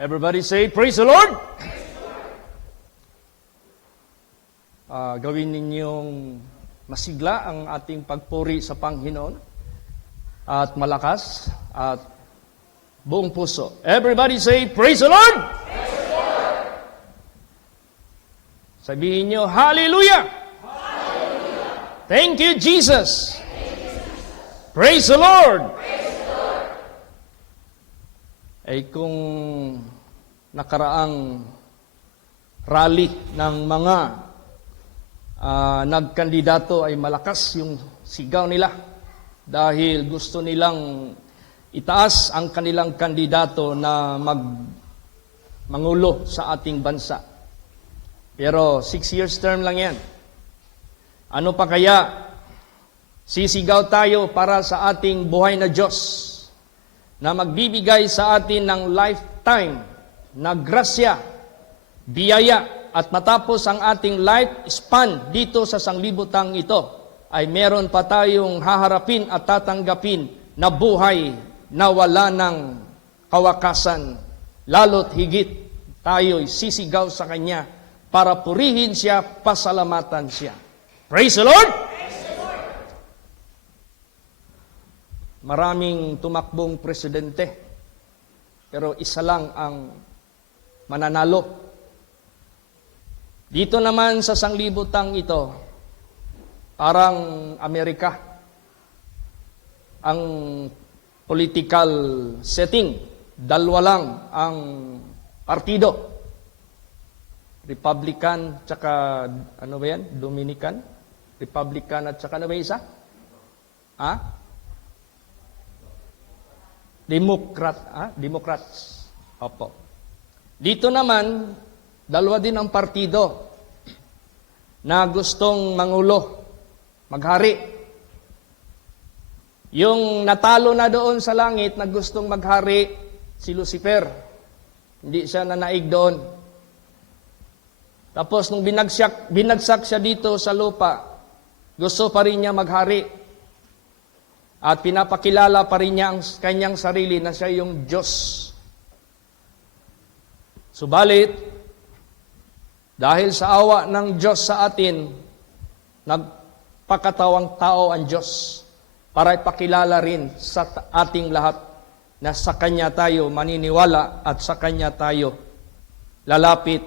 Everybody say, Praise the Lord! Gawin ninyong masigla ang ating pagpuri sa Panginoon at malakas at buong puso. Everybody say, Praise the Lord! Praise the Lord! Sabihin nyo, Hallelujah! Hallelujah! Thank you, Jesus! Thank you, Jesus. Praise the Lord! Praise the Lord! Ay kung nakaraang rally ng mga nagkandidato ay malakas yung sigaw nila dahil gusto nilang itaas ang kanilang kandidato na mangulo sa ating bansa. Pero 6 years term lang yan. Ano pa kaya sisigaw tayo para sa ating buhay na Diyos na magbibigay sa atin ng lifetime na grasya, biyaya, at matapos ang ating life span dito sa sanglibutang ito, ay meron pa tayong haharapin at tatanggapin na buhay na wala ng kawakasan. Lalo't higit tayo'y sisigaw sa Kanya para purihin Siya, pasalamatan Siya. Praise the Lord! Maraming tumakbong presidente, pero isa lang ang mananalo. Dito naman sa sanglibutang ito, parang Amerika, ang political setting, dalawa lang ang partido. Republican, tsaka, ano ba yan? Dominican? Republican at tsaka ano ba isa? Democrats. Opo. Dito naman, dalawa din ang partido na gustong mangulo, maghari. Yung natalo na doon sa langit na gustong maghari, si Lucifer. Hindi siya nanaig doon. Tapos nung binagsak siya dito sa lupa, gusto pa rin niya maghari. At pinapakilala pa rin niya ang kanyang sarili na siya yung Diyos. Subalit, dahil sa awa ng Diyos sa atin, nagpakatawang tao ang Diyos para ipakilala rin sa ating lahat na sa Kanya tayo maniniwala at sa Kanya tayo lalapit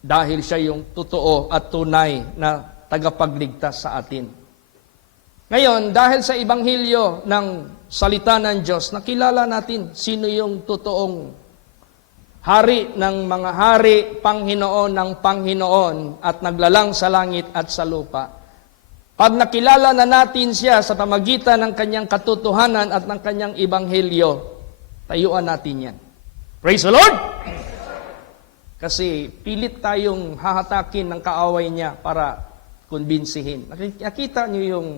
dahil siya yung totoo at tunay na tagapagligtas sa atin. Ngayon, dahil sa Ibanghilyo ng salita ng Diyos, nakilala natin sino yung totoong hari ng mga hari, Panginoon ng Panginoon, at naglalang sa langit at sa lupa. Pag nakilala na natin siya sa pamagitan ng kanyang katotohanan at ng kanyang Ibanghilyo, tayuan natin yan. Praise the Lord! Kasi pilit tayong hahatakin ng kaaway niya para kumbinsihin. Nakita niyo yung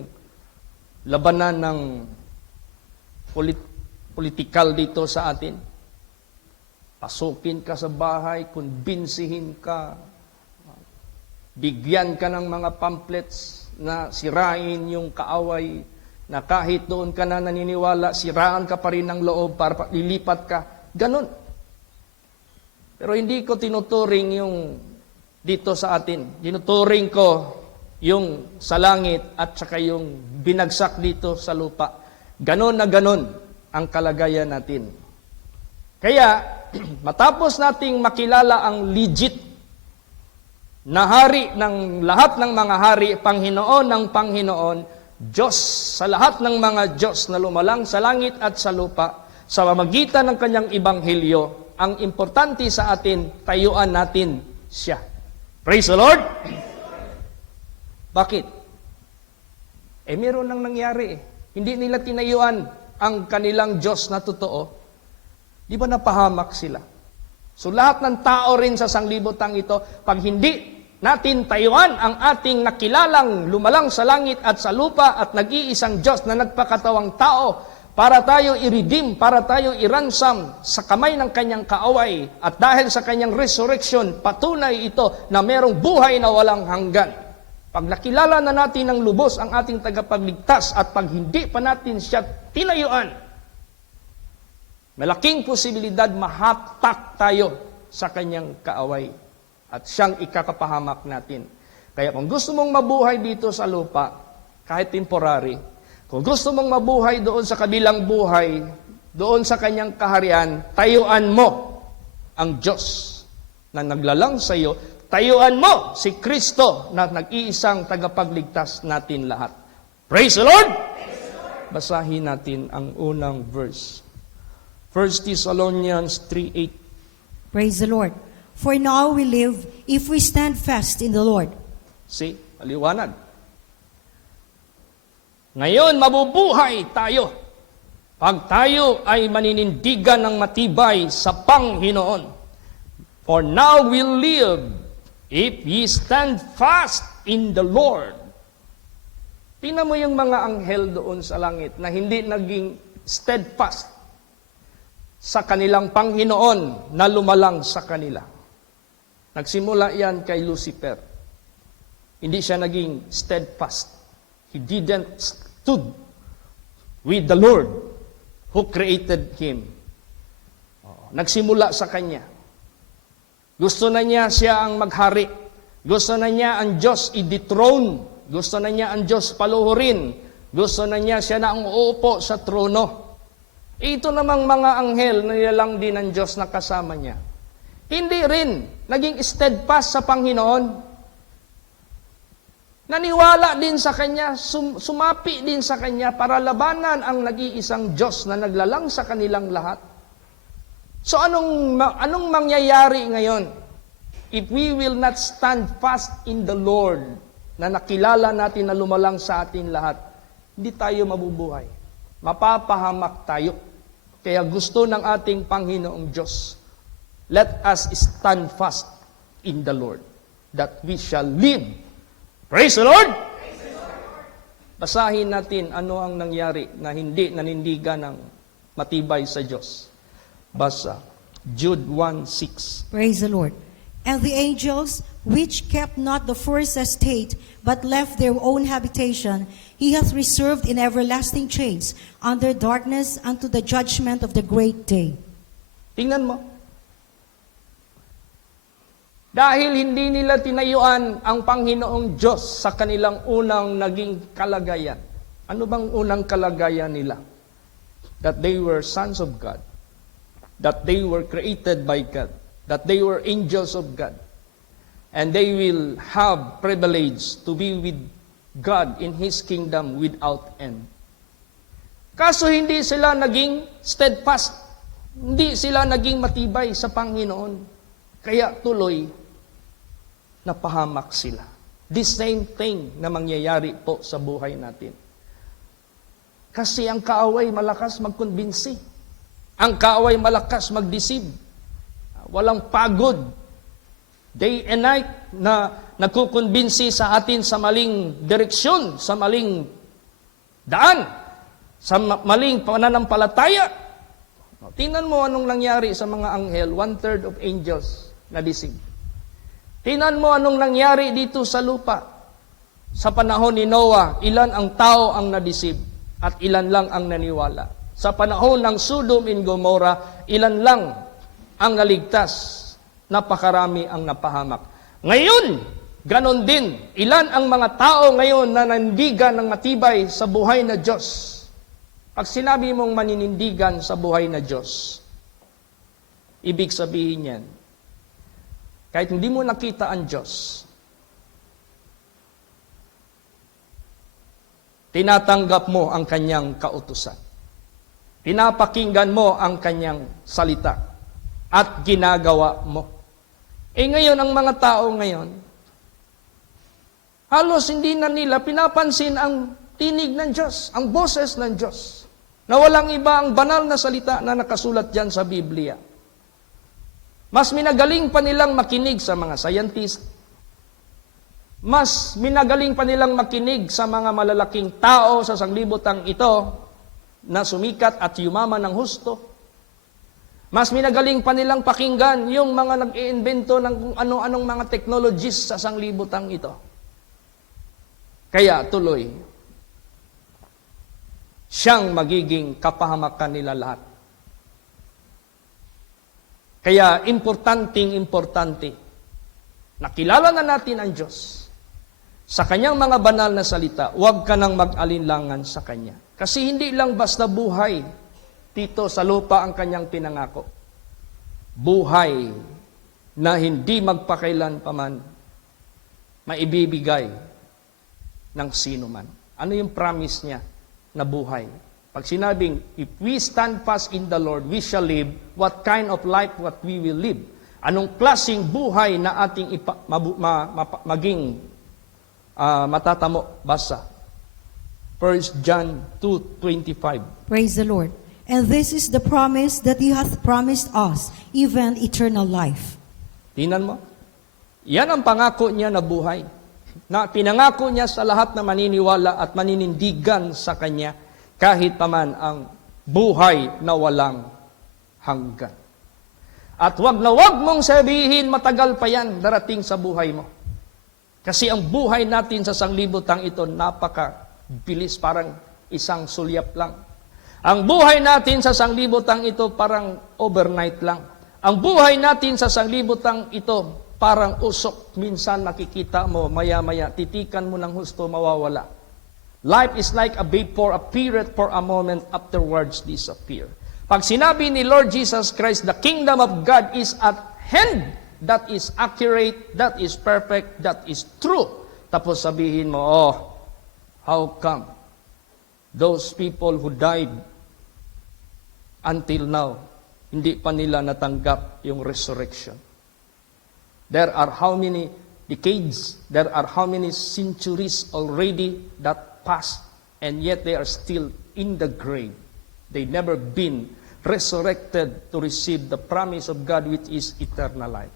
labanan ng politikal dito sa atin. Pasukin ka sa bahay, kumbinsihin ka, bigyan ka ng mga pamphlets na sirain yung kaaway, na kahit doon ka na naniniwala, siraan ka pa rin ng loob para lilipat ka. Ganon. Pero hindi ko tinuturing yung dito sa atin. Tinuturing ko yung sa langit at saka yung binagsak dito sa lupa. Ganon na ganon ang kalagayan natin. Kaya, matapos nating makilala ang legit na hari ng lahat ng mga hari, Panginoon ng Panginoon, Diyos sa lahat ng mga Diyos na lumalang sa langit at sa lupa, sa pamamagitan ng kanyang Ibanghilyo, ang importante sa atin, tayuan natin siya. Praise the Lord! Bakit? Meron nang nangyari. Hindi nila tinayuan ang kanilang Diyos na totoo. Di ba napahamak sila? So lahat ng tao rin sa sanglibutang ito, pag hindi natin tayuan ang ating nakilalang lumalang sa langit at sa lupa at nag-iisang Diyos na nagpakatawang tao para tayo i-redeem, para tayo i-ransom sa kamay ng kanyang kaaway, at dahil sa kanyang resurrection, patunay ito na merong buhay na walang hanggan. Pag nakilala na natin ng lubos ang ating tagapagligtas at pag hindi pa natin siya tinayuan, Malaking posibilidad mahatak tayo sa kanyang kaaway at siyang ikakapahamak natin. Kaya kung gusto mong mabuhay dito sa lupa, kahit temporary, kung gusto mong mabuhay doon sa kabilang buhay, doon sa kanyang kaharian, tayuan mo ang Diyos na naglalang sa iyo, tayuan mo si Kristo na nag-iisang tagapagligtas natin lahat. Praise the Lord! Basahin natin ang unang verse. 1 Thessalonians 3:8. Praise the Lord. For now we live if we stand fast in the Lord. See, paliwanag. Ngayon, mabubuhay tayo pag tayo ay maninindigan ng matibay sa Panginoon. For now we live if ye stand fast in the Lord. Tingnan mo yung mga anghel doon sa langit na hindi naging steadfast sa kanilang Panginoon na lumalang sa kanila. Nagsimula yan kay Lucifer. Hindi siya naging steadfast. He didn't stood with the Lord who created him. Nagsimula sa kanya. Gusto na niya siya ang maghari. Gusto na niya ang Diyos i-dethrone. Gusto na niya ang Diyos paluhurin. Gusto na niya siya na ang uupo sa trono. Ito namang mga anghel na nilalang din ng Diyos na kasama niya. Hindi rin naging steadfast sa Panginoon. Naniwala din sa Kanya, sumapi din sa Kanya para labanan ang nag-iisang Diyos na naglalang sa kanilang lahat. So anong mangyayari ngayon? If we will not stand fast in the Lord, na nakilala natin na lumalang sa atin lahat, hindi tayo mabubuhay. Mapapahamak tayo. Kaya gusto ng ating Panginoong Diyos, let us stand fast in the Lord, that we shall live. Praise the Lord! Basahin natin ano ang nangyari na hindi nanindigan ng matibay sa Diyos. Basa, Jude 1:6. Praise the Lord. And the angels, which kept not the first estate, but left their own habitation, he hath reserved in everlasting chains, under darkness, unto the judgment of the great day. Tingnan mo. Dahil hindi nila tinayuan ang Panginoong Diyos sa kanilang unang naging kalagayan. Ano bang unang kalagayan nila? That they were sons of God. That they were created by God. That they were angels of God. And they will have privilege to be with God in His kingdom without end. Kaso hindi sila naging steadfast. Hindi sila naging matibay sa Panginoon. Kaya tuloy, napahamak sila. The same thing na mangyayari po sa buhay natin. Kasi ang kaaway malakas magkumbinsi. Ang kaaway malakas magdeceive. Walang pagod. Day and night na nagkukumbinsi sa atin sa maling direksyon, sa maling daan, sa maling pananampalataya. Tingnan mo anong nangyari sa mga anghel, 1/3 of angels na deceive. Tingnan mo anong nangyari dito sa lupa. Sa panahon ni Noah, ilan ang tao ang na-deceive at ilan lang ang naniwala. Sa panahon ng Sodom and Gomorrah, ilan lang ang naligtas, napakarami ang napahamak. Ngayon, ganon din, ilan ang mga tao ngayon na nandigan ng matibay sa buhay na Diyos. Pag sinabi mong maninindigan sa buhay na Diyos, ibig sabihin yan, kahit hindi mo nakita ang Diyos, tinatanggap mo ang Kanyang kautusan. Pinapakinggan mo ang Kanyang salita at ginagawa mo. Ngayon, ang mga tao ngayon, halos hindi na nila pinapansin ang tinig ng Diyos, ang boses ng Diyos, na walang iba ang banal na salita na nakasulat dyan sa Biblia. Mas minagaling pa nilang makinig sa mga scientist, mas minagaling pa nilang makinig sa mga malalaking tao sa sanglibutang ito na sumikat at yumaman ng husto. Mas minagaling pa nilang pakinggan yung mga nag-iimbento ng kung ano-anong mga technologies sa sanglibutang ito. Kaya tuloy, siyang magiging kapahamakan nila lahat. Kaya importante, nakilala na natin ang Diyos. Sa Kanyang mga banal na salita, huwag ka nang mag-alinlangan sa Kanya. Kasi hindi lang basta buhay dito sa lupa ang Kanyang pinangako. Buhay na hindi magpakailan paman maibibigay ng sino man. Ano yung promise niya na buhay? Pag sinabing, if we stand fast in the Lord, we shall live. What kind of life what we will live? Anong klaseng buhay na ating maging matatamo? Basa. 1 John 2:25. Praise the Lord. And this is the promise that He hath promised us, even eternal life. Tingnan mo. Yan ang pangako niya na buhay. Na pinangako niya sa lahat na maniniwala at maninindigan sa Kanya, kahit paman ang buhay na walang hanggan. At wag na wag mong sabihin matagal pa yan darating sa buhay mo. Kasi ang buhay natin sa sanglibutang ito napakabilis, parang isang sulyap lang. Ang buhay natin sa sanglibutang ito parang overnight lang. Ang buhay natin sa sanglibutang ito parang usok. Minsan makikita mo, maya-maya, titikan mo ng husto, mawawala. Life is like a vapor, appeareth for a moment, afterwards disappear. Pag sinabi ni Lord Jesus Christ, the kingdom of God is at hand, that is accurate, that is perfect, that is true. Tapos sabihin mo, oh, how come those people who died until now, hindi pa nila natanggap yung resurrection? There are how many decades, there are how many centuries already that passed, and yet they are still in the grave. They never been resurrected to receive the promise of God, which is eternal life.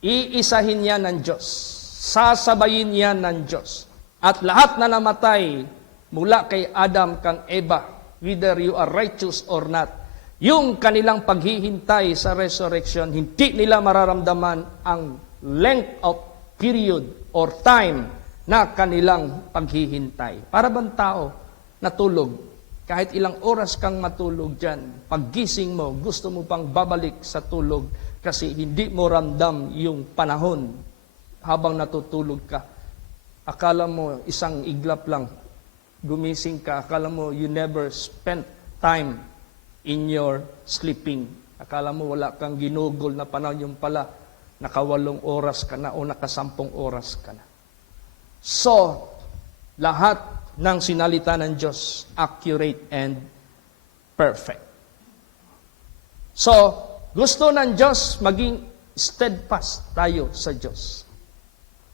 Iisahin yan ng Diyos. Sasabayin yan ng Diyos. At lahat na namatay mula kay Adam kang Eva, whether you are righteous or not, yung kanilang paghihintay sa resurrection, hindi nila mararamdaman ang length of period or time na kanilang paghihintay. Para bang tao natulog, kahit ilang oras kang matulog dyan, paggising mo, gusto mo pang babalik sa tulog kasi hindi mo ramdam yung panahon habang natutulog ka. Akala mo isang iglap lang, gumising ka, akala mo you never spent time in your sleeping. Akala mo wala kang ginugol na panahon, yung pala naka8 oras ka na o naka10 oras ka na. So, lahat ng sinalita ng Diyos, accurate and perfect. So, gusto ng Diyos maging steadfast tayo sa Diyos.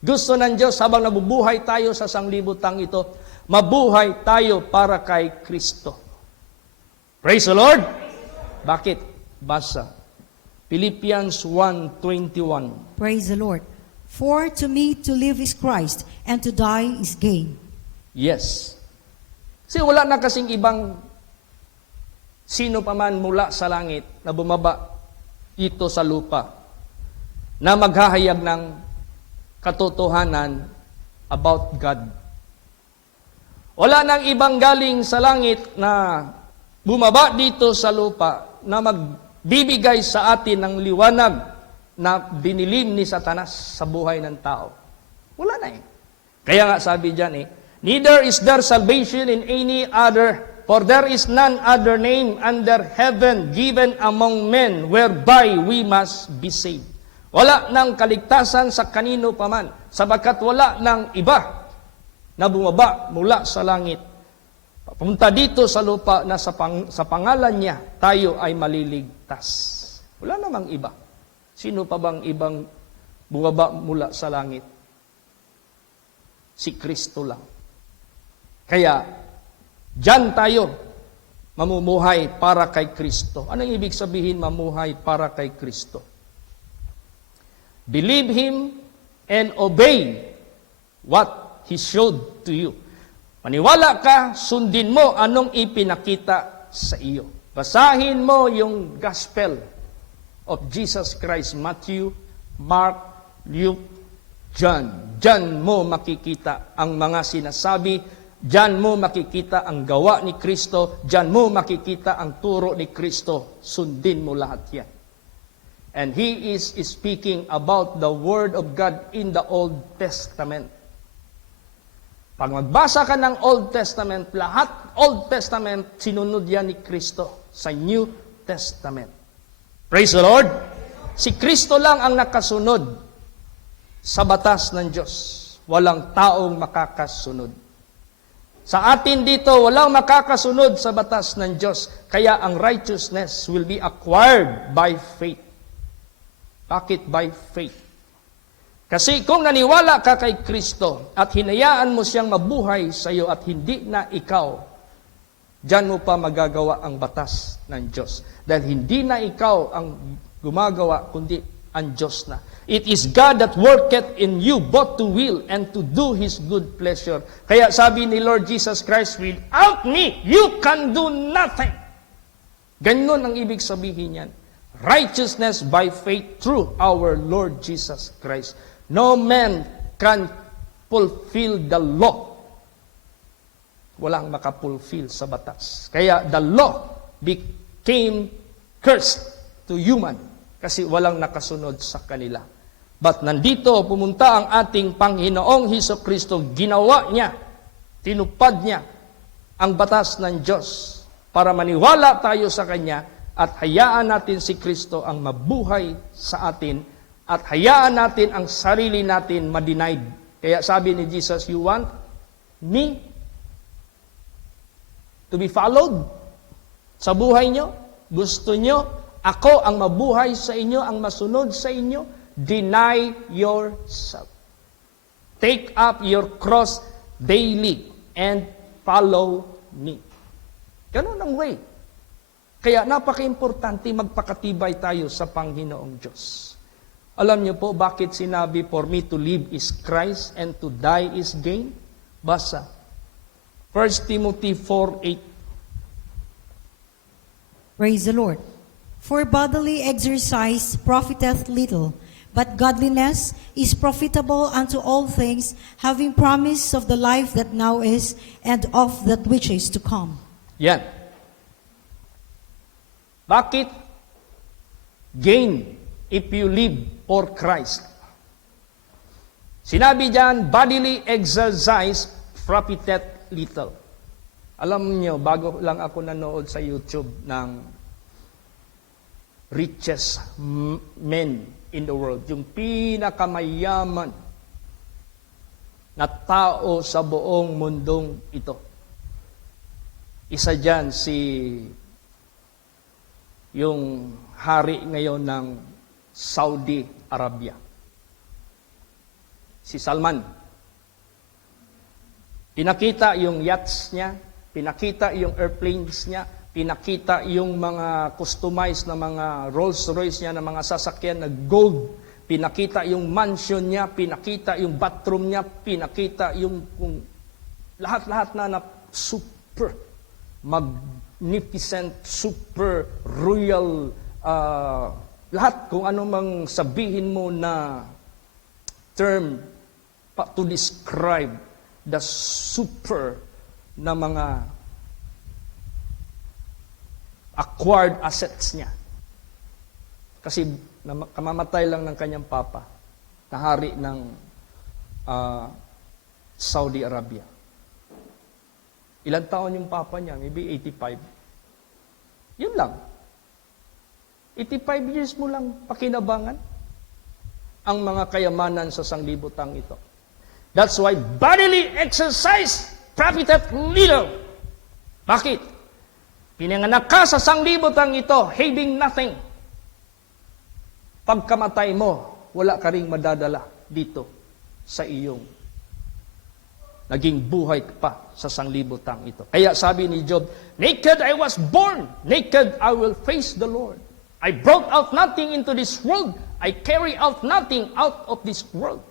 Gusto ng Diyos habang nabubuhay tayo sa sanglibutang ito, mabuhay tayo para kay Kristo. Praise the Lord! Bakit? Basa. Philippians 1:21. Praise the Lord. For to me to live is Christ, and to die is gain. Yes. Kasi wala na kasing ibang sino pa man mula sa langit na bumaba dito sa lupa na maghahayag ng katotohanan about God. Wala nang ibang galing sa langit na bumaba dito sa lupa na magbibigay sa atin ng liwanag na binilim ni Satanas sa buhay ng tao. Wala na eh. Kaya nga sabi dyan neither is there salvation in any other, for there is none other name under heaven given among men whereby we must be saved. Wala nang kaligtasan sa kanino paman, sabagkat wala nang iba na bumaba mula sa langit. Papunta dito sa lupa na sa pangalan niya, tayo ay maliligtas. Wala namang iba. Sino pa bang ibang bumaba mula sa langit? Si Kristo lang. Kaya, diyan tayo mamumuhay para kay Kristo. Anong ibig sabihin mamuhay para kay Kristo? Believe Him and obey what He showed to you. Maniwala ka, sundin mo anong ipinakita sa iyo. Basahin mo yung Gospel of Jesus Christ, Matthew, Mark, Luke, John. Diyan mo makikita ang mga sinasabi, diyan mo makikita ang gawa ni Kristo, diyan mo makikita ang turo ni Kristo. Sundin mo lahat yan. And he is speaking about the Word of God in the Old Testament. Pag magbasa ka ng Old Testament, lahat Old Testament, sinunod yan ni Kristo sa New Testament. Praise the Lord! Si Kristo lang ang nakasunod sa batas ng Diyos. Walang taong makakasunod. Sa atin dito, walang makakasunod sa batas ng Diyos. Kaya ang righteousness will be acquired by faith. Bakit by faith? Kasi kung naniwala ka kay Kristo at hinayaan mo siyang mabuhay sa iyo at hindi na ikaw, diyan mo pa magagawa ang batas ng Diyos. Dahil hindi na ikaw ang gumagawa, kundi ang Diyos na. It is God that worketh in you both to will and to do His good pleasure. Kaya sabi ni Lord Jesus Christ, without me, you can do nothing. Ganun ang ibig sabihin yan. Righteousness by faith through our Lord Jesus Christ. No man can fulfill the law. Walang makapulfill sa batas. Kaya the law became cursed to human kasi walang nakasunod sa kanila. But nandito, pumunta ang ating Panginoong Hesukristo, ginawa niya, tinupad niya ang batas ng Diyos para maniwala tayo sa Kanya at hayaan natin si Kristo ang mabuhay sa atin at hayaan natin ang sarili natin ma-denied. Kaya sabi ni Jesus, you want me to be followed sa buhay nyo? Gusto nyo ako ang mabuhay sa inyo, ang masunod sa inyo? Deny yourself. Take up your cross daily and follow me. Ganun ang way. Kaya napaka-importante magpakatibay tayo sa Panginoong Diyos. Alam niyo po bakit sinabi, for me to live is Christ and to die is gain? Basa. 1 Timothy 4:8. Praise the Lord. For bodily exercise profiteth little, but godliness is profitable unto all things, having promise of the life that now is, and of that which is to come. Yan. Bakit? Gain if you live for Christ. Sinabi diyan, bodily exercise profiteth little. Alam niyo, bago lang ako nanood sa YouTube ng richest men in the world, yung pinakamayaman na tao sa buong mundong ito. Isa dyan yung hari ngayon ng Saudi Arabia. Si Salman. Pinakita yung yachts niya, pinakita yung airplanes niya, pinakita yung mga customized na mga Rolls Royce niya, na mga sasakyan na gold. Pinakita yung mansion niya, pinakita yung bathroom niya, pinakita yung lahat-lahat na super magnificent, super royal, lahat kung ano mang sabihin mo na term to describe the super na mga acquired assets niya. Kasi kamamatay lang ng kanyang papa na hari ng Saudi Arabia. Ilang taon yung papa niya? Maybe 85. Yun lang. 85 years mo lang pakinabangan ang mga kayamanan sa sanglibutang ito. That's why bodily exercise profiteth little. Bakit? Pinanganak ka sa sanglibutang ito, having nothing. Pagkamatay mo, wala ka ring madadala dito sa iyong naging buhay pa sa sanglibutang ito. Kaya sabi ni Job, naked I was born, naked I will face the Lord. I brought out nothing into this world, I carry out nothing out of this world.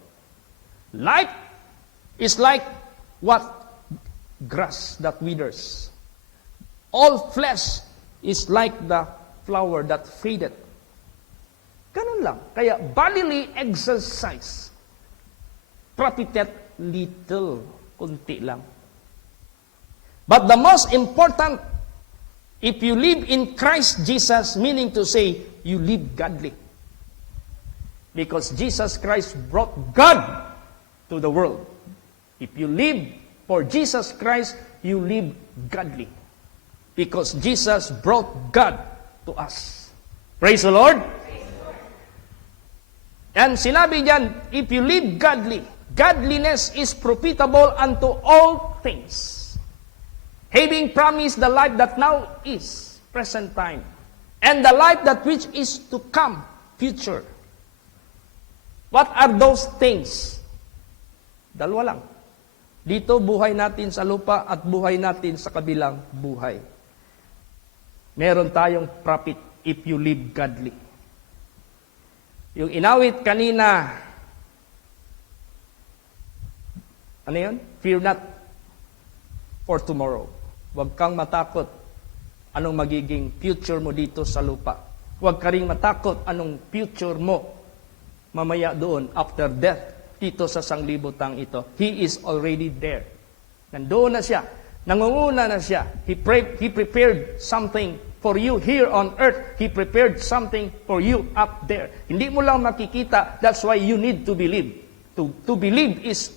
Life is like what? Grass that withers. All flesh is like the flower that fadeth. Ganun lang. Kaya bodily exercise profiteth little, kunti lang. But the most important, if you live in Christ Jesus, meaning to say, you live godly. Because Jesus Christ brought God to the world. If you live for Jesus Christ, you live godly. Because Jesus brought God to us. Praise the Lord. And sinabi diyan, if you live godly, godliness is profitable unto all things. Having promised the life that now is, present time, and the life that which is to come, future. What are those things? Dalawa lang. Dito buhay natin sa lupa at buhay natin sa kabilang buhay. Meron tayong profit if you live godly. Yung inawit kanina, ano yun? Fear not for tomorrow. Huwag kang matakot anong magiging future mo dito sa lupa. Huwag ka ring matakot anong future mo mamaya doon after death dito sa sanglibutang ito. He is already there. Nandoon na siya. Nangunguna na siya. He prepared something for you here on earth. He prepared something for you up there. Hindi mo lang makikita. That's why you need to believe. To believe is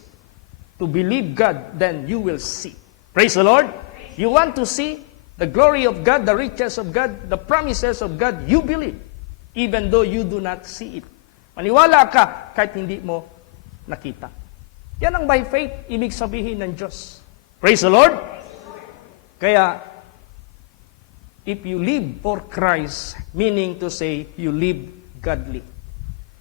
to believe God, then you will see. Praise the Lord. You want to see the glory of God, the riches of God, the promises of God, you believe, even though you do not see it. Maniwala ka kahit hindi mo nakita. Yan ang by faith, ibig sabihin ng Diyos. Praise the Lord. Kaya, if you live for Christ, meaning to say, you live godly.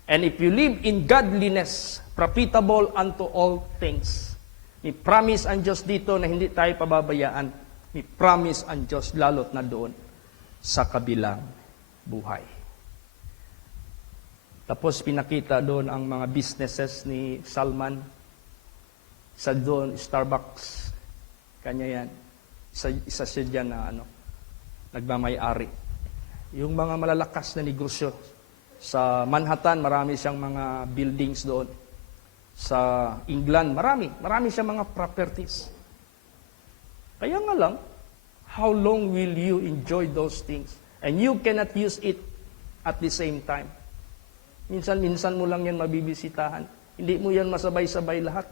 And if you live in godliness, profitable unto all things. May promise ang Diyos dito na hindi tayo pababayaan. May promise ang Diyos lalo't na doon sa kabilang buhay. Tapos pinakita doon ang mga businesses ni Salman. Sa doon, Starbucks. Kanya yan. Isa siya dyan na nagmamay-ari. Yung mga malalakas na negosyo. Sa Manhattan, marami siyang mga buildings doon. Sa England, marami siyang mga properties. Kaya nga lang, how long will you enjoy those things? And you cannot use it at the same time. Minsan mo lang yan mabibisitahan. Hindi mo yan masabay-sabay lahat.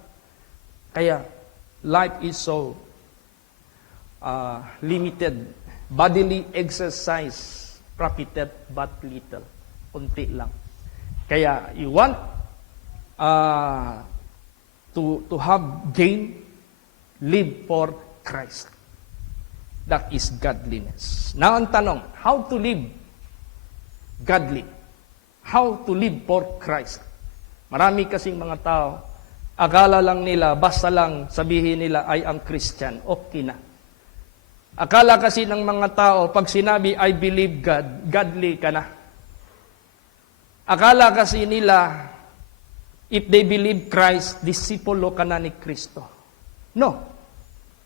Kaya, life is so limited. Bodily exercise profited but little. Kunti lang. Kaya, you want to have gain, live for Christ. That is godliness. Now, ang tanong, how to live godly? How to live for Christ? Marami kasing mga tao, akala lang nila, basta lang sabihin nila ay ang Christian, okay na. Akala kasi ng mga tao, pag sinabi, I believe God, godly ka na. Akala kasi nila, if they believe Christ, disipulo ka na ni Kristo. No.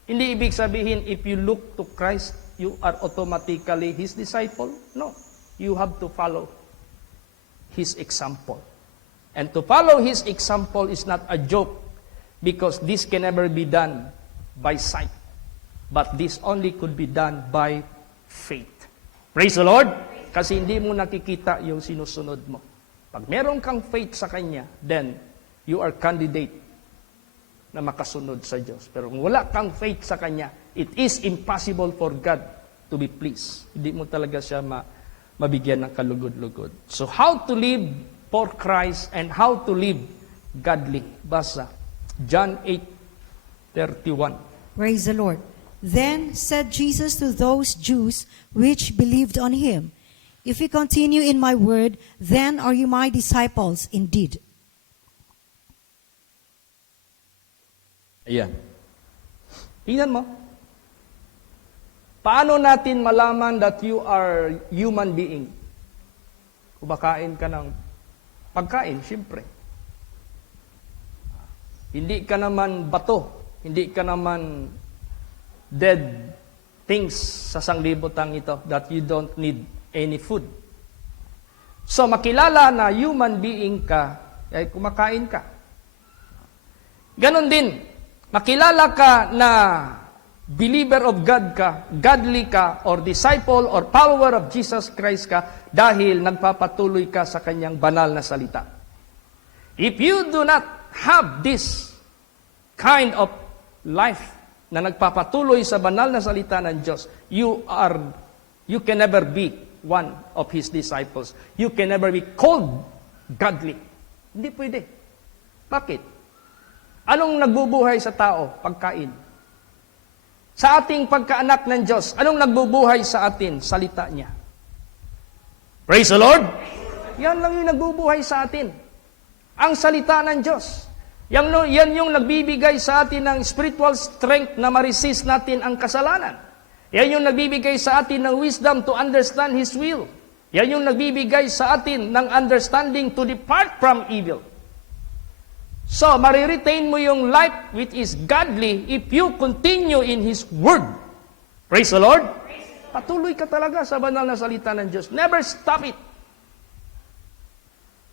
Hindi ibig sabihin, if you look to Christ, you are automatically His disciple. No. You have to follow His example. And to follow His example is not a joke, because this can never be done by sight. But this only could be done by faith. Praise the Lord! Kasi hindi mo nakikita yung sinusunod mo. Pag meron kang faith sa Kanya, then you are candidate na makasunod sa Diyos. Pero kung wala kang faith sa Kanya, it is impossible for God to be pleased. Hindi mo talaga siya mabigyan ng kalugod-lugod. So how to live for Christ and how to live godly? Basa, John 8:31. Praise the Lord. Then said Jesus to those Jews which believed on Him, if you continue in my word, then are you my disciples indeed. Ayan. Tingnan mo. Paano natin malaman that you are human being? Kumakain ka ng pagkain, siyempre. Hindi ka naman bato. Hindi ka naman dead things sa sanglibutang ito that you don't need any food. So, makilala na human being ka, ay kumakain ka. Ganon din. Makilala ka na believer of God ka, godly ka, or disciple or follower of Jesus Christ ka dahil nagpapatuloy ka sa Kanyang banal na salita. If you do not have this kind of life na nagpapatuloy sa banal na salita ng Diyos, you can never be one of His disciples. You can never be called godly. Hindi pwede. Bakit? Anong nagbubuhay sa tao? Pagkain. Sa ating pagkaanak ng Diyos, anong nagbubuhay sa atin? Salita niya. Praise the Lord! Yan lang yung nagbubuhay sa atin. Ang salita ng Diyos. Yan yung nagbibigay sa atin ng spiritual strength na ma-resist natin ang kasalanan. Yan yung nagbibigay sa atin ng wisdom to understand His will. Yan yung nagbibigay sa atin ng understanding to depart from evil. So, mariretain mo yung life which is godly if you continue in His Word. Praise the Lord! Patuloy ka talaga sa banal na salita ng Diyos. Never stop it.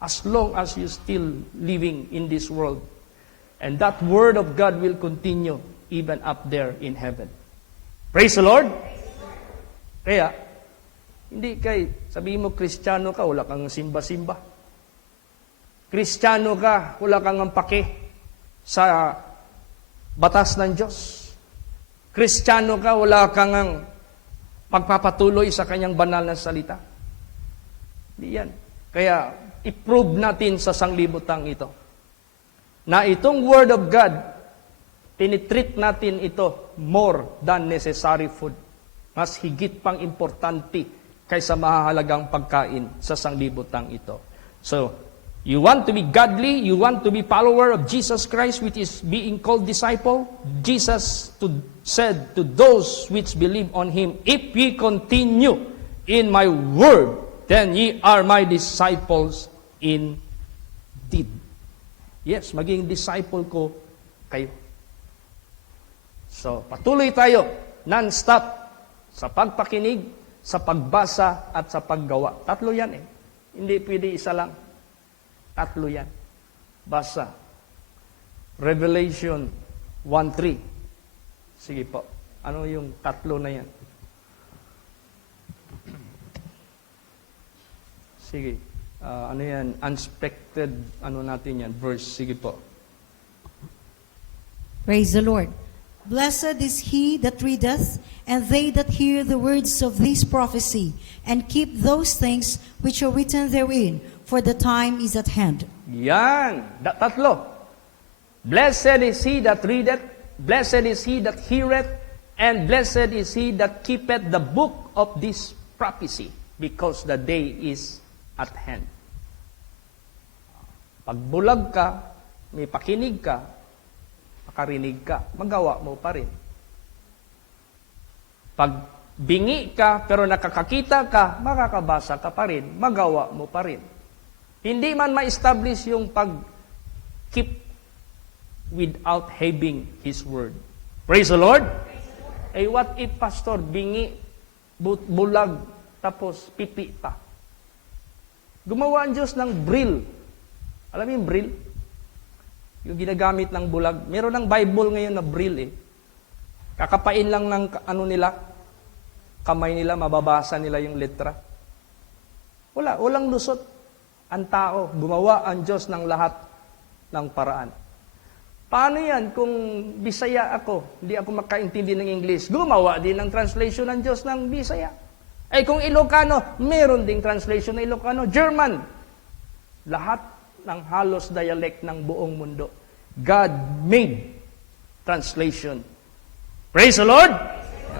As long as you still living in this world. And that Word of God will continue even up there in heaven. Praise the Lord! Kaya, hindi sabihin mo Kristiyano ka, wala kang simba-simba. Kristiyano ka, wala kang pake sa batas ng Diyos. Kristiyano ka, wala kang pagpapatuloy sa kanyang banal na salita. Hindi yan. Kaya, i-prove natin sa sanglibutang ito na itong Word of God, tinitreat natin ito more than necessary food. Mas higit pang importante kaysa mahahalagang pagkain sa sanglibutang ito. So, you want to be godly, you want to be follower of Jesus Christ, which is being called disciple. Jesus said to those which believe on Him, if ye continue in my word, then ye are my disciples indeed. Yes, maging disciple ko kayo. So, patuloy tayo, non-stop, sa pagpakinig, sa pagbasa, at sa paggawa. Tatlo yan eh. Hindi pwede isa lang. Tatlo yan. Basa. Revelation 1:3. Sige po. Ano yung tatlo na yan? Sige. Ano yan? Unexpected, ano natin yan? Verse. Sige po. Praise the Lord. Blessed is he that readeth, and they that hear the words of this prophecy, and keep those things which are written therein, for the time is at hand. Yan. Tatlo. Blessed is he that readeth, blessed is he that heareth, and blessed is he that keepeth the book of this prophecy, because the day is at hand. Pag bulag ka, may pakinig ka, makarinig ka, magawa mo pa rin. Pag bingi ka, pero nakakakita ka, makakabasa ka pa rin, magawa mo pa rin. Hindi man ma-establish yung pag-keep without having His Word. Praise the Lord! Eh, what if, Pastor, bingi, bulag, tapos pipi pa? Gumawa ang Diyos ng brill. Alam mo yung brill? Yung ginagamit ng bulag. Meron ng Bible ngayon na brill eh. Kakapain lang ng kamay nila, mababasa nila yung letra. Walang lusot. Ang tao, gumawa ang Diyos ng lahat ng paraan. Paano yan kung Bisaya ako, hindi ako makaintindi ng English, gumawa din ng translation ng Diyos ng Bisaya. Eh kung Ilocano, meron ding translation ng Ilocano. German, lahat ng halos dialect ng buong mundo. God made translation. Praise the Lord!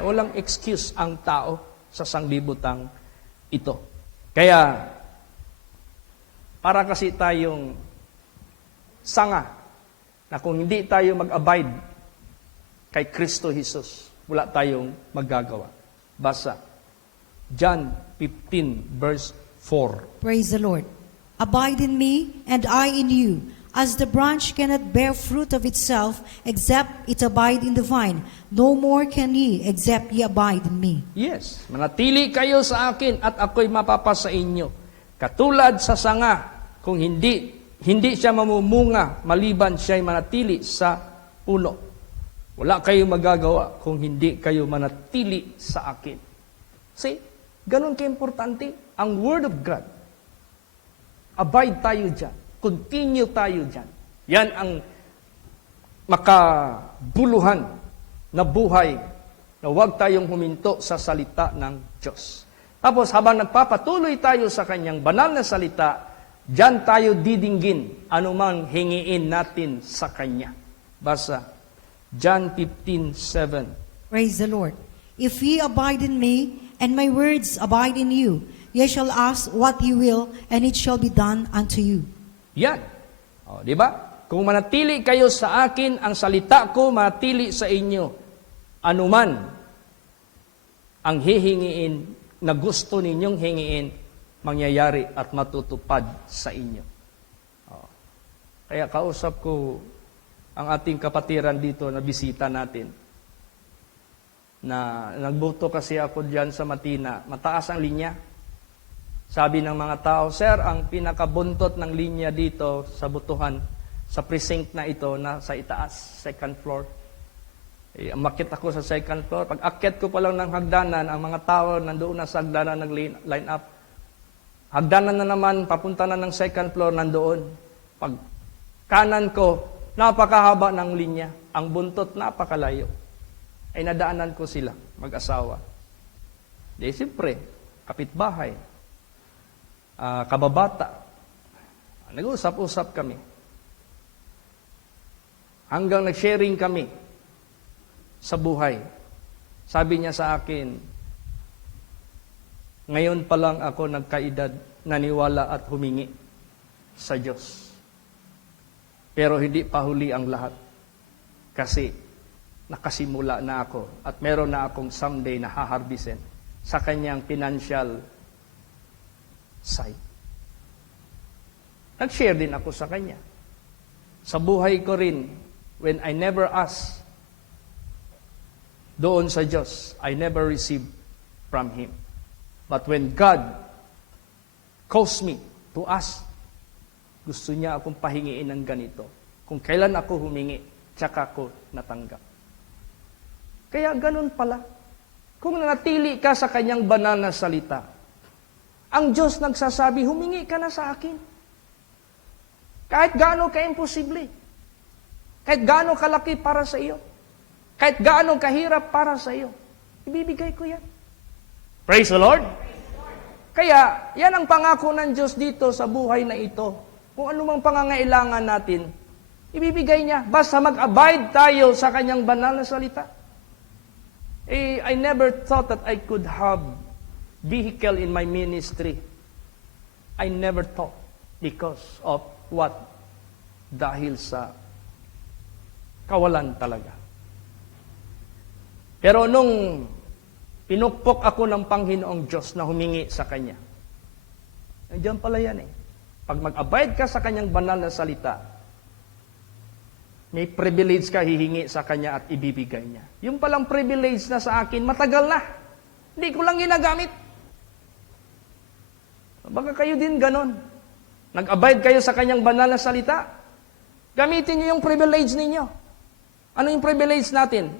Walang excuse ang tao sa sanglibutang ito. Kaya, para kasi tayong sanga na kung hindi tayo mag-abide kay Kristo Jesus, wala tayong magagawa. Basa. John 15 verse 4. Praise the Lord. Abide in me, and I in you. As the branch cannot bear fruit of itself, except it abide in the vine, no more can ye, except ye abide in me. Yes, manatili kayo sa akin at ako'y mapapa sa inyo. Katulad sa sanga, kung hindi siya mamumunga, maliban siya'y manatili sa puno. Wala kayong magagawa kung hindi kayo manatili sa akin. See, ganun ka-importante ang Word of God. Abide tayo dyan. Continue tayo dyan. Yan ang makabuluhan na buhay na huwag tayong huminto sa salita ng Diyos. Tapos habang nagpapatuloy tayo sa kanyang banal na salita, dyan tayo didinggin anumang hingiin natin sa kanya. Basa, John 15:7. Praise the Lord. If ye abide in me, and my words abide in you, ye shall ask what ye will, and it shall be done unto you. Yan. O, di ba? Kung manatili kayo sa akin, ang salita ko manatili sa inyo. Anuman ang hihingiin na gusto ninyong hingiin, mangyayari at matutupad sa inyo. O. Kaya kausap ko ang ating kapatiran dito na bisita natin. Na nagboto kasi ako diyan sa Matina. Mataas ang linya. Sabi ng mga tao, Sir, ang pinakabuntot ng linya dito sa butuhan, sa precinct na ito, na sa itaas, second floor. Umakyat ako sa second floor. Pag akyat ko pa lang ng hagdanan, ang mga tao nandoon na sa hagdanan nag-line up. Hagdanan na naman, papunta na ng second floor, nandoon. Pag kanan ko, napakahaba ng linya. Ang buntot, napakalayo. Ay nadaanan ko sila, mag-asawa. Di siyempre, kapitbahay. Kababata. Nag-usap-usap kami. Hanggang nag-sharing kami sa buhay. Sabi niya sa akin, ngayon pa lang ako nagkaedad, naniwala at humingi sa Diyos. Pero hindi pa huli ang lahat. Kasi nakasimula na ako at meron na akong someday na haharbisin sa kanyang financial side. Nag-share din ako sa kanya. Sa buhay ko rin, when I never ask doon sa Diyos, I never receive from Him. But when God calls me to ask, gusto niya akong pahingiin ng ganito. Kung kailan ako humingi, tsaka ako natanggap. Kaya ganun pala. Kung nanatili ka sa kanyang banal na salita, ang Diyos nagsasabi, humingi ka na sa akin. Kahit gaano ka-imposible. Kahit gaano kalaki para sa iyo. Kahit gaano kahirap para sa iyo. Ibibigay ko yan. Praise the Lord. Kaya, yan ang pangako ng Diyos dito sa buhay na ito. Kung anumang pangangailangan natin, ibibigay niya. Basta mag-abide tayo sa kanyang banal na salita. I never thought that I could have vehicle in my ministry. I never thought because of what? Dahil sa kawalan talaga. Pero nung pinukpok ako ng Panginoong Diyos na humingi sa Kanya, nandiyan pala yan eh. Pag mag-abide ka sa Kanyang banal na salita, may privilege ka hihingi sa Kanya at ibibigay niya. Yung palang privilege na sa akin, matagal na. Hindi ko lang ginagamit. Baka kayo din ganon. Nag-abide kayo sa kanyang banal na salita. Gamitin niyo yung privilege ninyo. Ano yung privilege natin?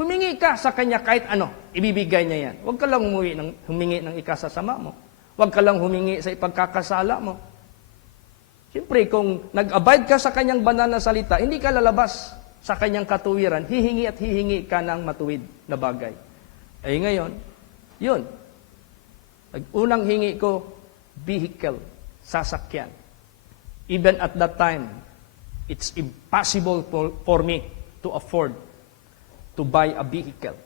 Humingi ka sa kanya kahit ano, ibibigay niya yan. Huwag ka lang humingi ng ikasasama mo. Huwag ka lang humingi sa ipagkakasala mo. Siyempre, kung nag-abide ka sa kanyang banal na salita, hindi ka lalabas sa kanyang katuwiran, hihingi at hihingi ka ng matuwid na bagay. Eh ngayon, yun. Unang hingi ko, vehicle, sasakyan. Even at that time, it's impossible for me to afford to buy a vehicle.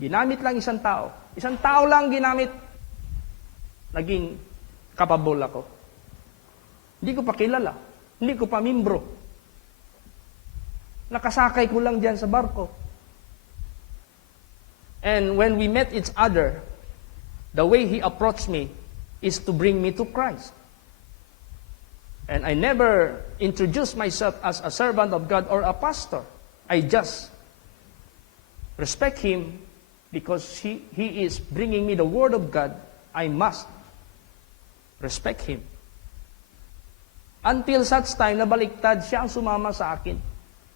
Ginamit lang isang tao. Isang tao lang ginamit. Naging capable ako. Hindi ko pa kilala. Hindi ko pa membro. Nakasakay ko lang diyan sa barko. And when we met each other, the way he approached me is to bring me to Christ. And I never introduced myself as a servant of God or a pastor. I just respect him because he is bringing me the Word of God. I must respect him. Until such time na baliktad siya ang sumama sa akin.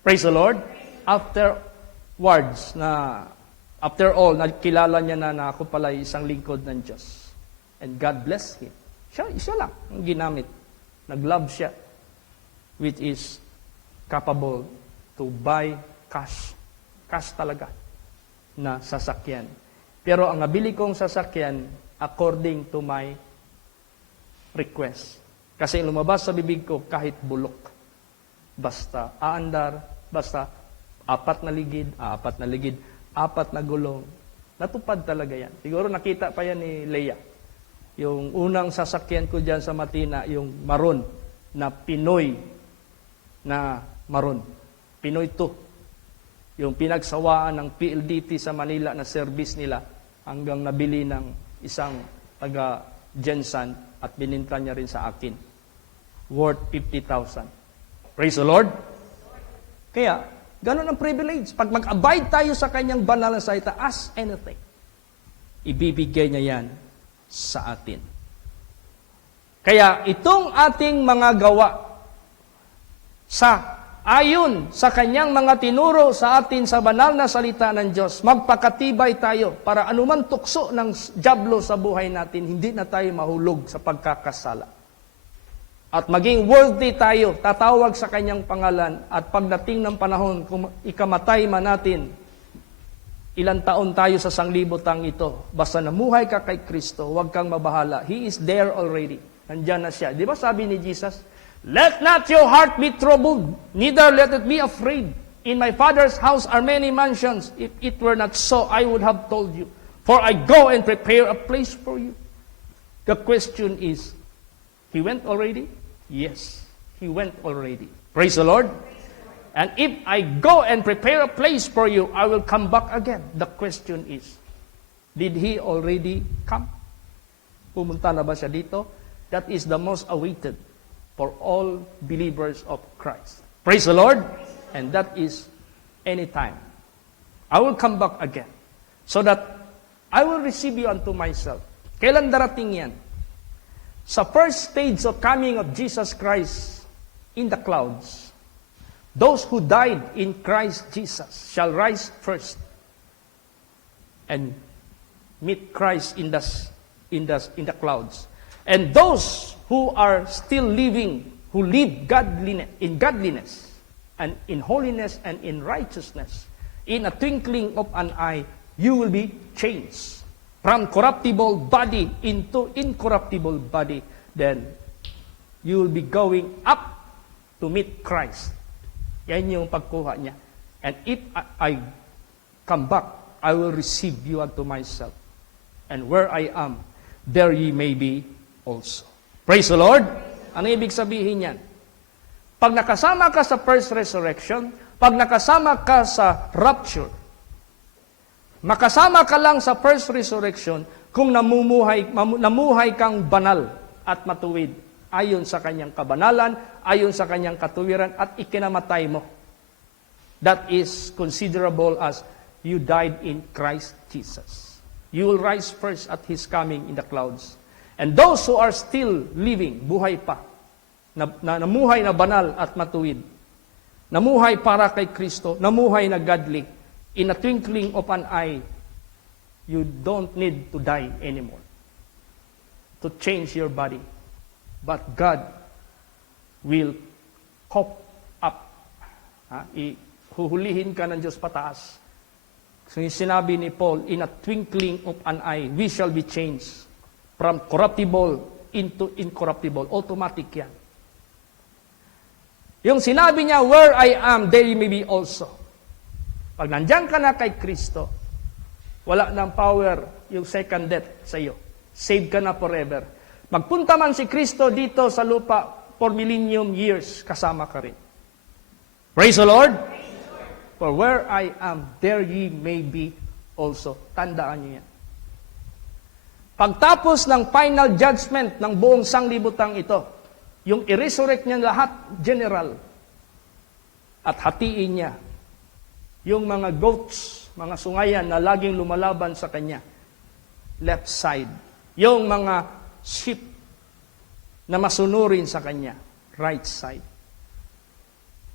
Praise the Lord. Afterwards, after all, nakilala niya na ako pala isang lingkod ng Diyos. And God bless him. Siya lang ang ginamit. Nag-love siya. which is capable to buy cash talaga na sasakyan. Pero ang nabili kong sasakyan according to my request. Kasi lumabas sa bibig ko kahit bulok. Basta aandar, basta apat na ligid, apat na gulong. Natupad talaga yan. Siguro nakita pa yan ni Leia. Yung unang sasakyan ko dyan sa Matina, yung maroon na Pinoy na maroon. Pinoy 2. Yung pinagsawaan ng PLDT sa Manila na service nila hanggang nabili ng isang taga Jensan at bininta niya rin sa akin. Worth 50,000. Praise the Lord. Kaya, ganun ang privilege. Pag mag-abide tayo sa kanyang banal na salita, ask anything. Ibibigay niya yan sa atin. Kaya itong ating mga gawa ayon sa kanyang mga tinuro sa atin sa banal na salita ng Diyos, magpakatibay tayo para anuman tukso ng dyablo sa buhay natin, hindi na tayo mahulog sa pagkakasala. At maging worthy tayo, tatawag sa kanyang pangalan, at pagdating ng panahon, kung ikamatay man natin, ilang taon tayo sa sanglibotang ito, basta namuhay ka kay Kristo, huwag kang mabahala. He is there already. Nandyan na siya. Di ba sabi ni Jesus, let not your heart be troubled, neither let it be afraid. In my Father's house are many mansions. If it were not so, I would have told you. For I go and prepare a place for you. The question is, He went already? Yes, He went already. Praise the Lord. And if I go and prepare a place for you, I will come back again. The question is, did He already come? Pumunta na ba siya dito? That is the most awaited for all believers of Christ. Praise the Lord. And that is anytime. I will come back again. So that I will receive you unto myself. Kailan darating yan? Sa first stage of coming of Jesus Christ in the clouds, those who died in Christ Jesus shall rise first and meet Christ in the clouds. And those who are still living, who live in godliness and in holiness and in righteousness, in a twinkling of an eye, you will be changed from corruptible body into incorruptible body. Then you will be going up to meet Christ. Yan yung pagkuha niya. And if I come back, I will receive you unto myself. And where I am, there ye may be also. Praise the Lord. Ano ibig sabihin yan? Pag nakasama ka sa first resurrection, pag nakasama ka sa rapture, makasama ka lang sa first resurrection kung namuhay kang banal at matuwid ayon sa kanyang kabanalan, ayon sa kanyang katuwiran, at ikinamatay mo. That is considerable as you died in Christ Jesus. You will rise first at His coming in the clouds. And those who are still living, buhay pa, namuhay na banal at matuwid, namuhay para kay Kristo, namuhay na godly, in a twinkling of an eye, you don't need to die anymore to change your body. But God will cop up. Huhulihin ka ng Diyos pataas. So yung sinabi ni Paul, in a twinkling of an eye, we shall be changed from corruptible into incorruptible. Automatic yan. Yung sinabi niya, where I am, there you may be also. Pag nandiyan ka na kay Kristo, wala ng power yung second death sa iyo. Saved ka na forever. Magpunta man si Kristo dito sa lupa for millennium years, kasama ka rin. Praise the Lord. For where I am, there ye may be also. Tandaan niyo yan. Pagtapos ng final judgment ng buong sanglibutang ito, yung i-resurrect niya lahat, general, at hatiin niya yung mga goats, mga sungayan na laging lumalaban sa kanya, left side. Yung mga sheep na masunurin sa kanya, right side.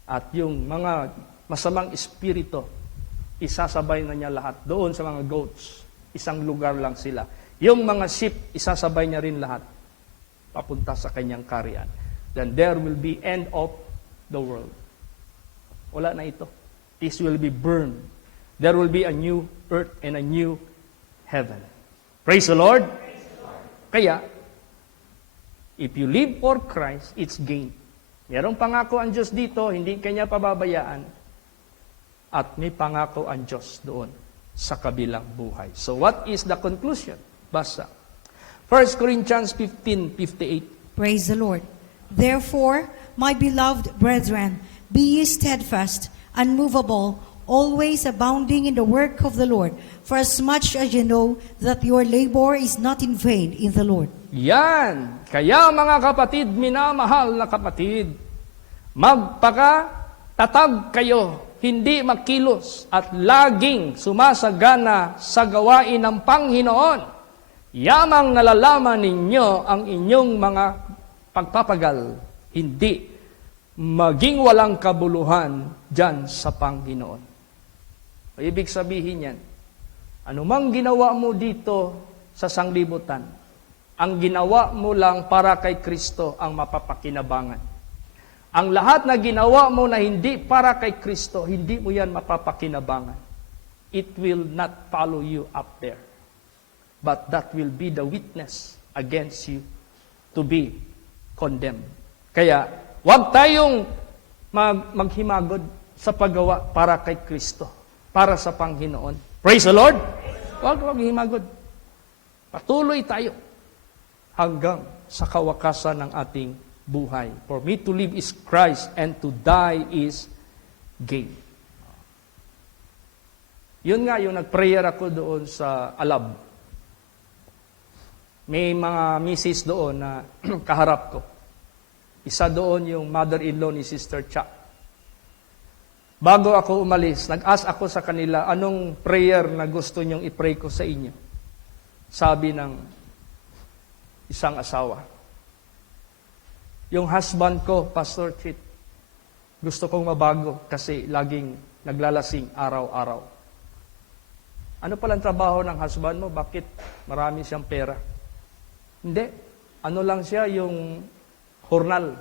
At yung mga masamang espiritu, isasabay na niya lahat doon sa mga goats. Isang lugar lang sila. Yung mga sheep, isasabay niya rin lahat papunta sa kanyang karian. Then there will be end of the world. Wala na ito. This will be burned. There will be a new earth and a new heaven. Praise the Lord. Kaya, if you live for Christ, it's gain. Merong pangako ang Diyos dito, hindi kanya pababayaan. At may pangako ang Diyos doon sa kabilang buhay. So what is the conclusion? Basa. 1 Corinthians 15:58. Praise the Lord. Therefore, my beloved brethren, be ye steadfast, unmovable, always abounding in the work of the Lord, for as much as you know that your labor is not in vain in the Lord. Yan. Kaya mga kapatid, minamahal na kapatid, magpakatatag kayo, hindi makilos, at laging sumasagana sa gawain ng Panginoon. Yamang nalalaman ninyo ang inyong mga pagpapagal, hindi maging walang kabuluhan dyan sa Panginoon. Ibig sabihin yan, anumang ginawa mo dito sa sanglibutan, ang ginawa mo lang para kay Kristo ang mapapakinabangan. Ang lahat na ginawa mo na hindi para kay Kristo, hindi mo yan mapapakinabangan. It will not follow you up there. But that will be the witness against you to be condemned. Kaya, huwag tayong maghimagod sa paggawa para kay Kristo, para sa Panginoon. Praise the Lord! Huwag himagod. Patuloy tayo hanggang sa kawakasan ng ating buhay. For me to live is Christ and to die is gain. Yun nga yung nag-prayer ako doon sa Alab. May mga misis doon na kaharap ko. Isa doon yung mother-in-law ni Sister Cha. Bago ako umalis, nag-ask ako sa kanila, anong prayer na gusto nyong i-pray ko sa inyo? Sabi ng isang asawa. Yung husband ko, Pastor Chit, gusto kong mabago kasi laging naglalasing araw-araw. Ano palang trabaho ng husband mo? Bakit marami siyang pera? Hindi. Ano lang siya, yung hurnal.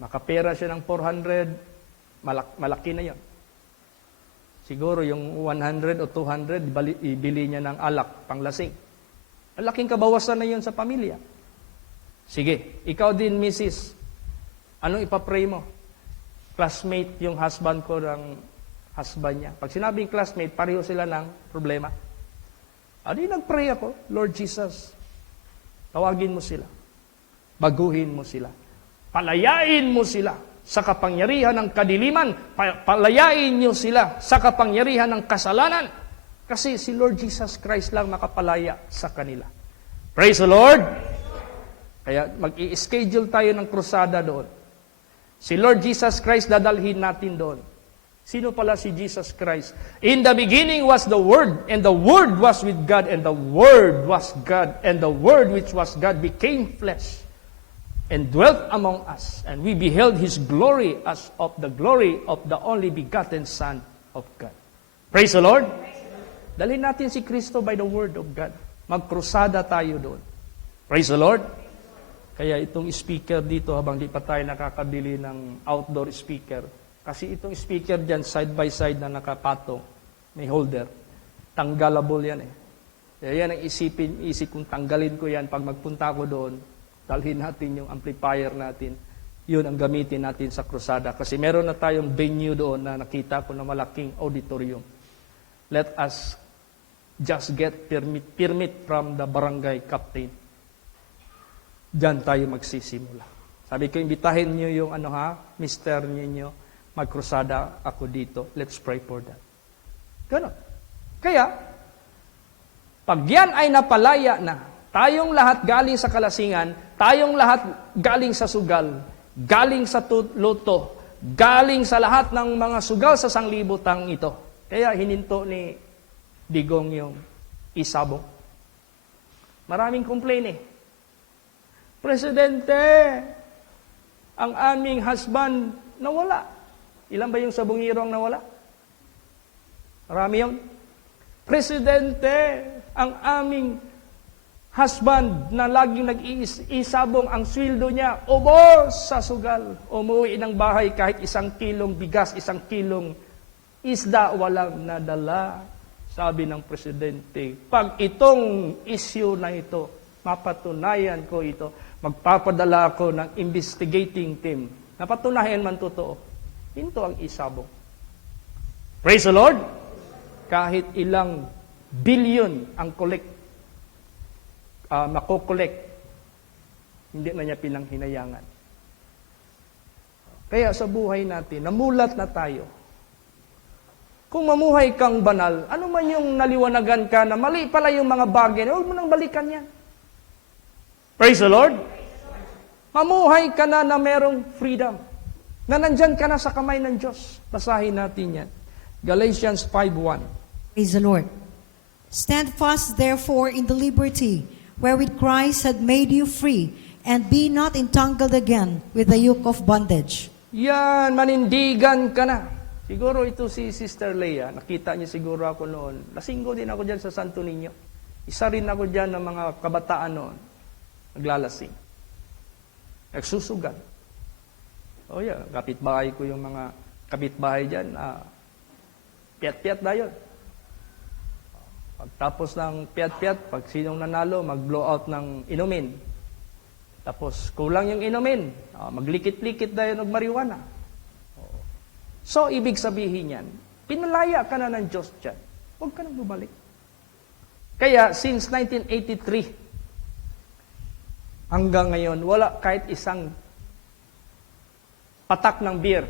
Makapera siya ng 400, malaki na yon. Siguro yung 100 o 200, ibili niya ng alak, panglasing. Malaking kabawasan na yon sa pamilya. Sige, ikaw din, Mrs. Anong ipapray mo? Classmate yung husband ko ng husband niya. Pag sinabing classmate, pareho sila ng problema. Adi nag-pray ako, Lord Jesus, tawagin mo sila. Baguhin mo sila. Palayain mo sila sa kapangyarihan ng kadiliman. Palayain niyo sila sa kapangyarihan ng kasalanan. Kasi si Lord Jesus Christ lang makapalaya sa kanila. Praise the Lord! Kaya mag-i-schedule tayo ng krusada doon. Si Lord Jesus Christ dadalhin natin doon. Sino pala si Jesus Christ? In the beginning was the Word, and the Word was with God, and the Word was God, and the Word which was God became flesh, and dwelt among us, and we beheld His glory as of the glory of the only begotten Son of God. Praise the Lord! Dalhin natin si Kristo by the Word of God. Magkrusada tayo doon. Praise the Lord! Kaya itong speaker dito, habang di pa tayo nakakabili ng outdoor speaker, kasi itong speaker dyan, side by side na nakapatong, may holder, tanggalable yan eh. Kaya yan ang isip kong tanggalin ko yan pag magpunta ko doon, dalhin natin yung amplifier natin, yun ang gamitin natin sa krusada. Kasi meron na tayong venue doon na nakita ko na malaking auditorium. Let us just get permit from the barangay captain. Diyan tayo magsisimula. Sabi ko, imbitahin niyo yung mister niyo, magkrusada ako dito. Let's pray for that. Ganon. Kaya, pag yan ay napalaya na, tayong lahat galing sa kalasingan, tayong lahat galing sa sugal, galing sa luto, galing sa lahat ng mga sugal sa sanglibutang ito. Kaya hininto ni Digong yung isabong. Maraming complain eh. Presidente, ang aming husband nawala. Ilan ba yung sabongiro ang nawala? Marami yun. Presidente, ang aming husband na laging nag-iisabong ang sweldo niya, ubos sa sugal. Umuwi ng bahay kahit 1 kilong bigas, 1 kilong isda, walang nadala. Sabi ng presidente, pag itong issue na ito, mapatunayan ko ito, magpapadala ako ng investigating team. Napatunayan man totoo. Ito ang isabong. Praise the Lord! Kahit ilang billion ang makokolekt, hindi na niya pinanghinayangan. Kaya sa buhay natin, namulat na tayo. Kung mamuhay kang banal, ano man yung naliwanagan ka na mali pala yung mga bagay, huwag mo nang balikan yan. Praise the Lord! Mamuhay ka na merong freedom. Na nandyan ka na sa kamay ng Diyos. Basahin natin yan. Galatians 5:1. Praise the Lord. Stand fast, therefore, in the liberty wherewith Christ had made you free, and be not entangled again with the yoke of bondage. Yan, manindigan ka na. Siguro ito si Sister Leia, nakita niya siguro ako noon. Lasinggo din ako dyan sa Santo Niño. Isa rin ako dyan ng mga kabataan noon. Naglalasing. Nagsusugal. Oh yeah, kapitbahay ko yung mga kapitbahay dyan. Piat-piat na yun. Pagtapos ng piat-piat, pag sinong nanalo, mag-blow out ng inumin. Tapos kulang yung inumin, maglikit-likit na yun ng marijuana. So, ibig sabihin yan, pinalaya ka na ng Diyos dyan. Huwag ka nang bumalik. Kaya, since 1983, hanggang ngayon, wala kahit isang patak ng beer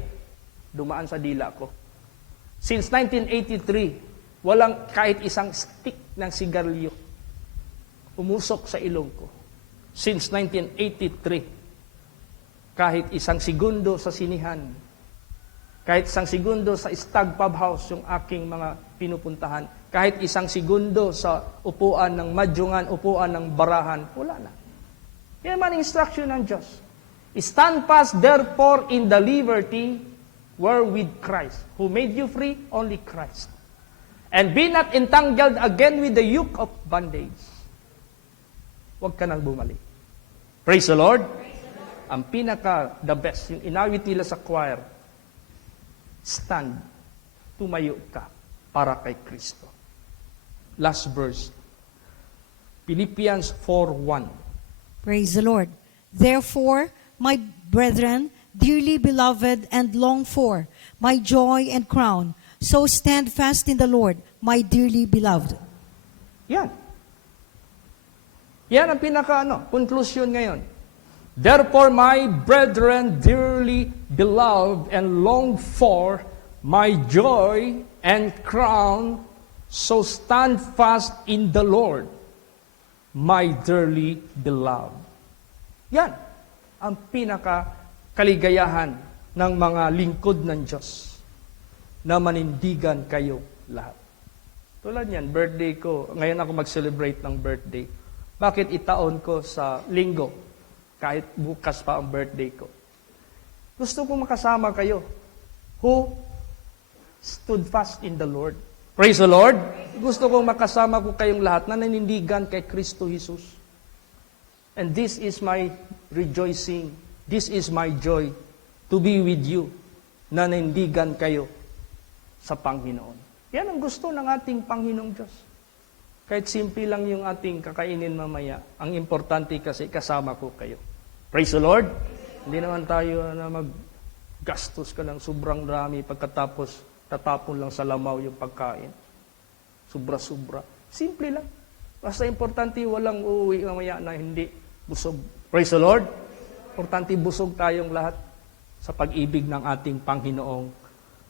dumaan sa dila ko. Since 1983, walang kahit isang stick ng sigarilyo umusok sa ilong ko. Since 1983, kahit isang segundo sa sinihan, kahit isang segundo sa Stag Pub House, yung aking mga pinupuntahan, kahit isang segundo sa upuan ng madyungan, upuan ng barahan, wala na. Yan man instruction ng Diyos. Stand fast, therefore, in the liberty wherewith Christ, who made you free, only Christ. And be not entangled again with the yoke of bondage. Huwag ka nang bumalik. Praise the Lord. Ang the best, yung inawit nila sa choir, stand, tumayo ka para kay Kristo. Last verse, Philippians 4:1. Praise the Lord. Therefore, my brethren, dearly beloved and longed for, my joy and crown, so stand fast in the Lord, my dearly beloved. Yan. Yan ang conclusion ngayon. Therefore, my brethren, dearly beloved and longed for, my joy and crown, so stand fast in the Lord, my dearly beloved. Yan ang kaligayahan ng mga lingkod ng Diyos na manindigan kayo lahat. Tulad yan, birthday ko. Ngayon ako mag-celebrate ng birthday. Bakit itaon ko sa linggo? Kahit bukas pa ang birthday ko. Gusto kong makasama kayo who stood fast in the Lord. Praise the Lord. Gusto kong makasama ko kayong lahat na nanindigan kay Kristo Jesus. And this is my rejoicing. This is my joy to be with you na nanindigan kayo sa Panginoon. Yan ang gusto ng ating Panginoong Diyos. Kahit simple lang yung ating kakainin mamaya, ang importante kasi kasama ko kayo. Praise the Lord. Hindi naman tayo na maggastos ka ng sobrang dami pagkatapos tatapon lang sa lamaw yung pagkain. Sobra-sobra. Simple lang. Basta importante walang uuwi mamaya na hindi busog. Praise the Lord. Importante busog tayong lahat sa pag-ibig ng ating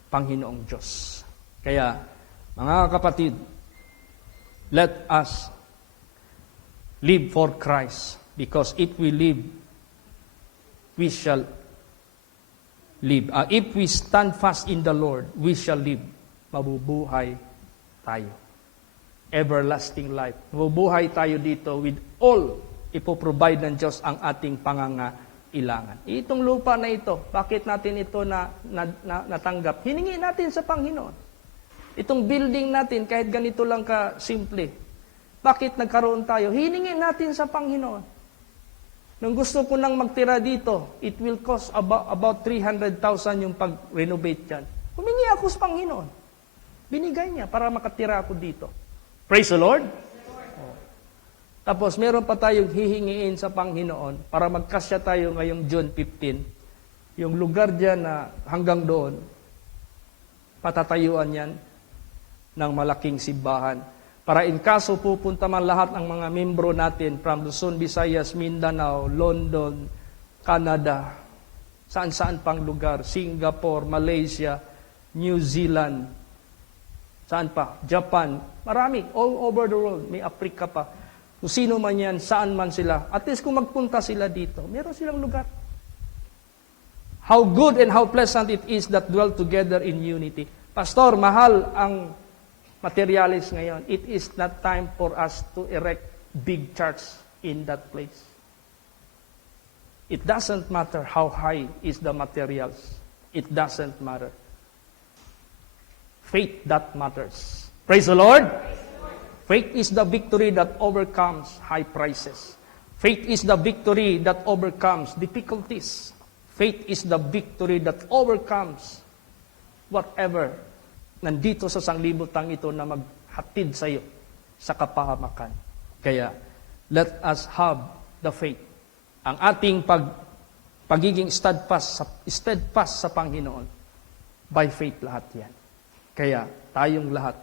Panginoong Diyos. Kaya, mga kapatid, let us live for Christ, because if we live, we shall live. If we stand fast in the Lord, we shall live. Mabubuhay tayo. Everlasting life. Mabubuhay tayo dito with all ipoprovide ng Diyos ang ating pangangailangan. Itong lupa na ito, bakit natin ito natanggap? Hiningi natin sa Panginoon. Itong building natin, kahit ganito lang ka-simple, Bakit nagkaroon tayo? Hiningin natin sa Panginoon. Nung gusto ko nang magtira dito, it will cost about 300,000 yung pag-renovate yan. Humingi ako sa Panginoon. Binigay niya para makatira ako dito. Praise the Lord. Tapos meron pa tayong hihingiin sa Panginoon para magkasya tayo ngayong June 15. Yung lugar dyan na hanggang doon, patatayuan yan ng malaking simbahan. Para in kaso pupunta man lahat ng mga membro natin from Luzon, Visayas, Mindanao, London, Canada, saan-saan pang lugar, Singapore, Malaysia, New Zealand, saan pa? Japan, marami, all over the world, may Africa pa. Kung sino man yan, saan man sila. At least kung magpunta sila dito, meron silang lugar. How good and how pleasant it is that dwell together in unity. Pastor, mahal ang materialis ngayon. It is not time for us to erect big church in that place. It doesn't matter how high is the materials. It doesn't matter. Faith that matters. Praise the Lord. Faith is the victory that overcomes high prices. Faith is the victory that overcomes difficulties. Faith is the victory that overcomes whatever nandito sa sanglibutang ito na maghatid sa iyo sa kapahamakan. Kaya, let us have the faith. Ang ating pagiging steadfast sa Panginoon, by faith lahat yan. Kaya, tayong lahat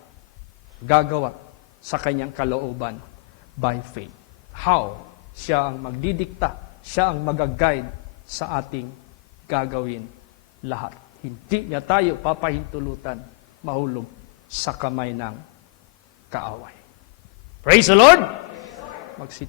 gagawa sa kanyang kalooban by faith. How? Siya ang magdidikta, siya ang mag-guide sa ating gagawin lahat. Hindi niya tayo papahintulutan mahulog sa kamay ng kaaway. Praise the Lord! Magsit